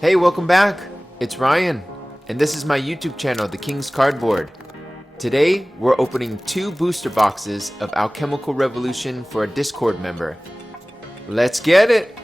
Hey, welcome back. It's Ryan, and this is my YouTube channel, The King's Cardboard. Today, we're opening 2 booster boxes of Alchemical Revolution for a Discord member. Let's get it!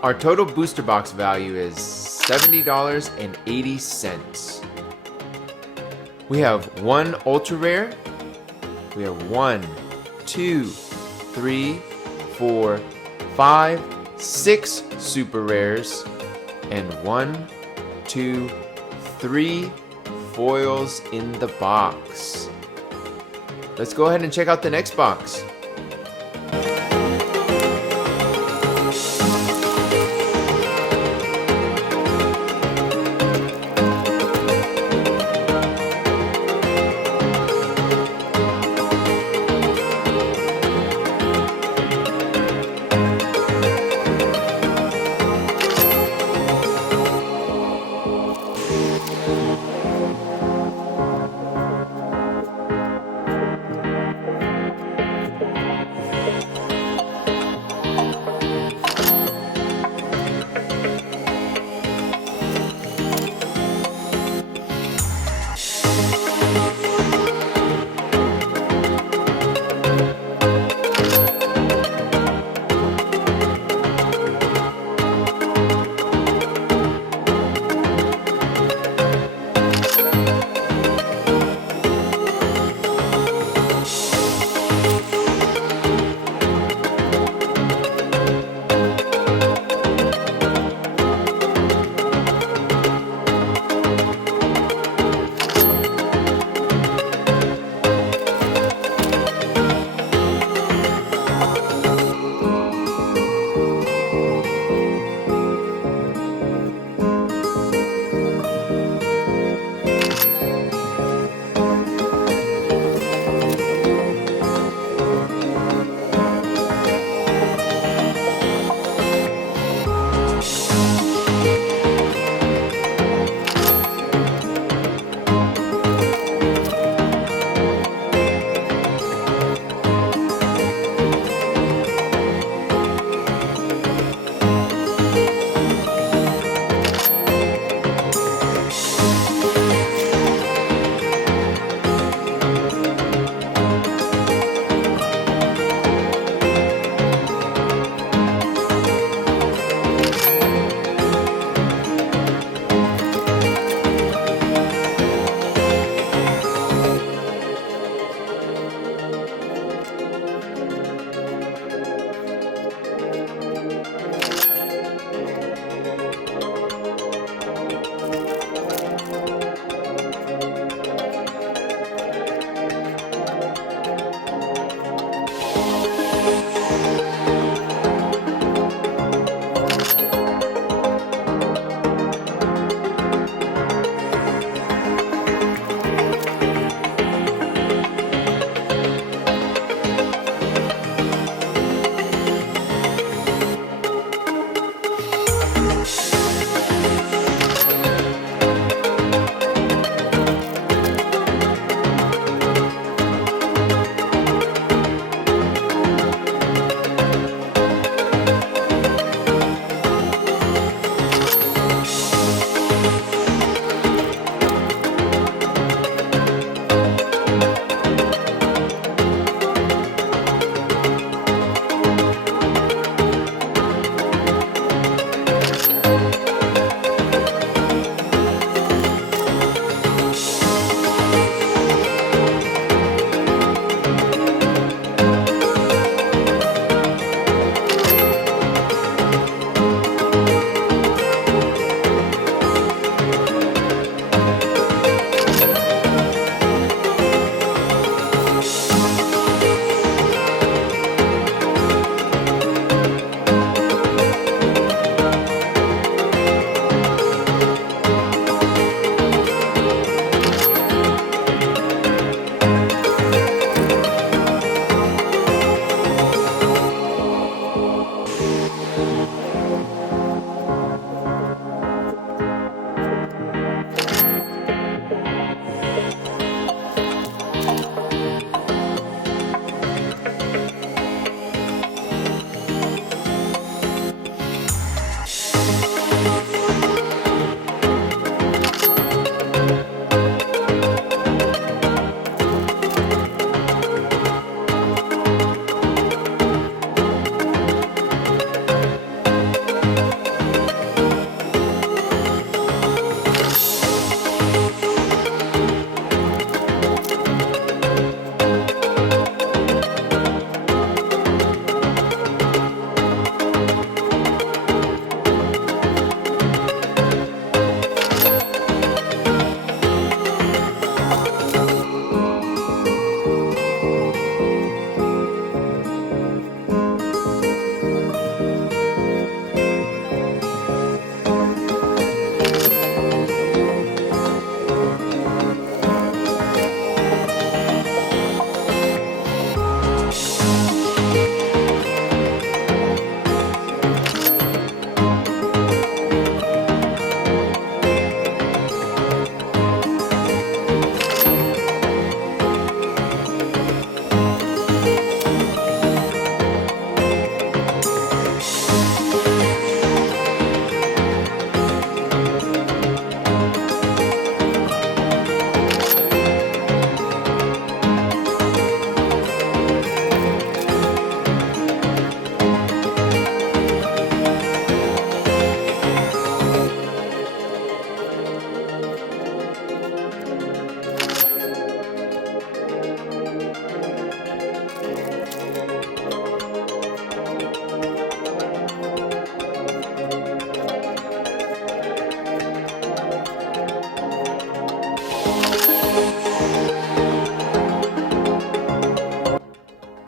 Our total booster box value is $70.80. We have one ultra rare. We have 1, 2, 3, 4, 5, 6 super rares, and 1, 2, 3 foils in the box. Let's go ahead and check out the next box.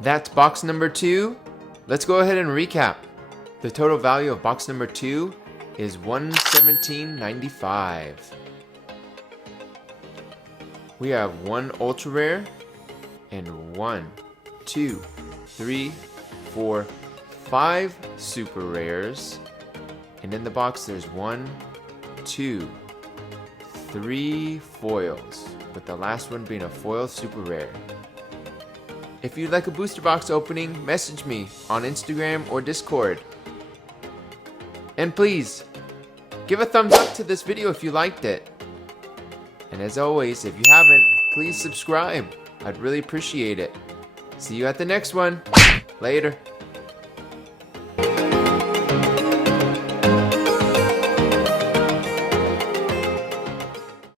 That's box number 2. Let's go ahead and recap. The total value of box number 2 is $117.95. We have 1 ultra rare and 1, 2, 3, 4, 5 super rares. And in the box there's 1, 2, 3 foils, with the last one being a foil super rare. If you'd like a booster box opening, message me on Instagram or Discord. And please, give a thumbs up to this video if you liked it. And as always, if you haven't, please subscribe. I'd really appreciate it. See you at the next one. Later.